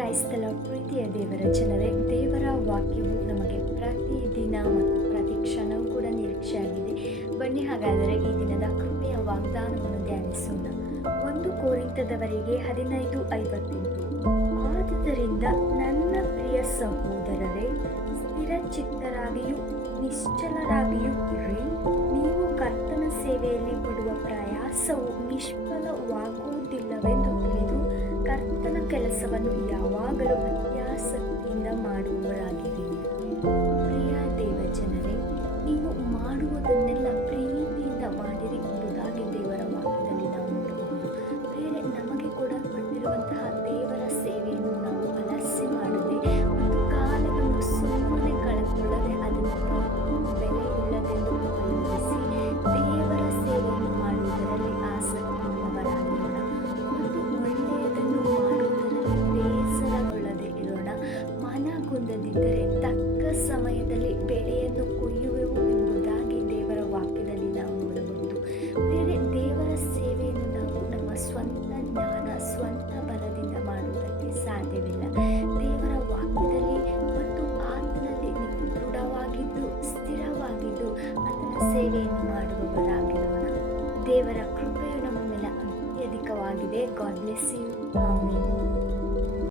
ಕ್ರೈಸ್ತಲ ಪ್ರೀತಿಯ ದೇವರ ಜನರೇ, ದೇವರ ವಾಕ್ಯವು ನಮಗೆ ಪ್ರತಿ ದಿನ ಮತ್ತು ಪ್ರತಿ ಕ್ಷಣವೂ ಕೂಡ ನಿರೀಕ್ಷೆಯಾಗಿದೆ. ಬನ್ನಿ ಹಾಗಾದರೆ ಈ ದಿನದ ಕೃಪೆಯ ವಾಗ್ದಾನವನ್ನು ಧ್ಯಾನಿಸೋಣ. ಒಂದು ಕೋರಿಂತದವರಿಗೆ ಹದಿನೈದು ಐವತ್ತೆಂಟು. ಆದುದರಿಂದ ನನ್ನ ಪ್ರಿಯ ಸಹೋದರರೇ, ಸ್ಥಿರಚಿತ್ತರಾಗಿಯೂ ನಿಶ್ಚಲರಾಗಿಯೂ ಇರಿ. ನೀವು ಕರ್ತನ ಸೇವೆಯಲ್ಲಿ ಪಡುವ ಪ್ರಯಾಸವು ನಿಷ್ಫಲವಾಗುವುದಿಲ್ಲವೆಂದು ಕೆಲಸವನ್ನು ಯಾವಾಗಲೂ ಅತ್ಯಾಸಕ್ತಿಯಿಂದ ಮಾಡುವವರಾಗಿರಿ. ಪ್ರಿಯ ದೇವಜನರೇ ನೀವು ಮಾಡುವುದನ್ನೆಲ್ಲ ಮನಗುಂದದಿದ್ದರೆ ತಕ್ಕ ಸಮಯದಲ್ಲಿ ಬೆಳೆಯನ್ನು ಕೊಯ್ಯುವೆವು ಎಂಬುದಾಗಿ ದೇವರ ವಾಕ್ಯದಲ್ಲಿ ನಾವು ನೋಡಬಹುದು. ಬೇರೆ ದೇವರ ಸೇವೆಯನ್ನು ನಾವು ನಮ್ಮ ಸ್ವಂತ ಜ್ಞಾನ, ಸ್ವಂತ ಬಲದಿಂದ ಮಾಡುವುದಕ್ಕೆ ಸಾಧ್ಯವಿಲ್ಲ. ದೇವರ ವಾಕ್ಯದಲ್ಲಿ ಮತ್ತು ಆತನಲ್ಲಿ ನೀವು ದೃಢವಾಗಿದ್ದು, ಸ್ಥಿರವಾಗಿದ್ದು ಆತನ ಸೇವೆಯನ್ನು ಮಾಡುವವರಾಗಿರೋಣ ದೇವರ ಕೃಪೆಯು ನಮ್ಮ ಮೇಲೆ ಅತ್ಯಧಿಕವಾಗಿದೆ. ಗಾಡ್ ಬ್ಲೆಸ್ ಯು ಆಮೇಲೆ